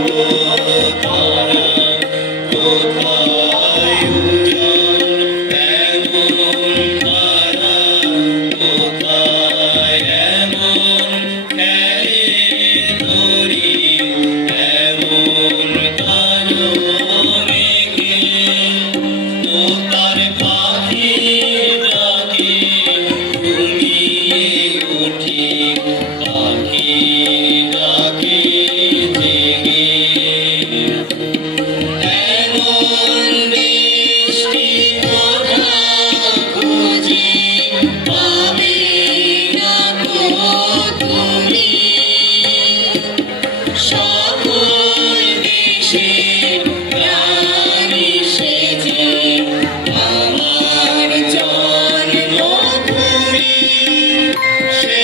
Amen. Devi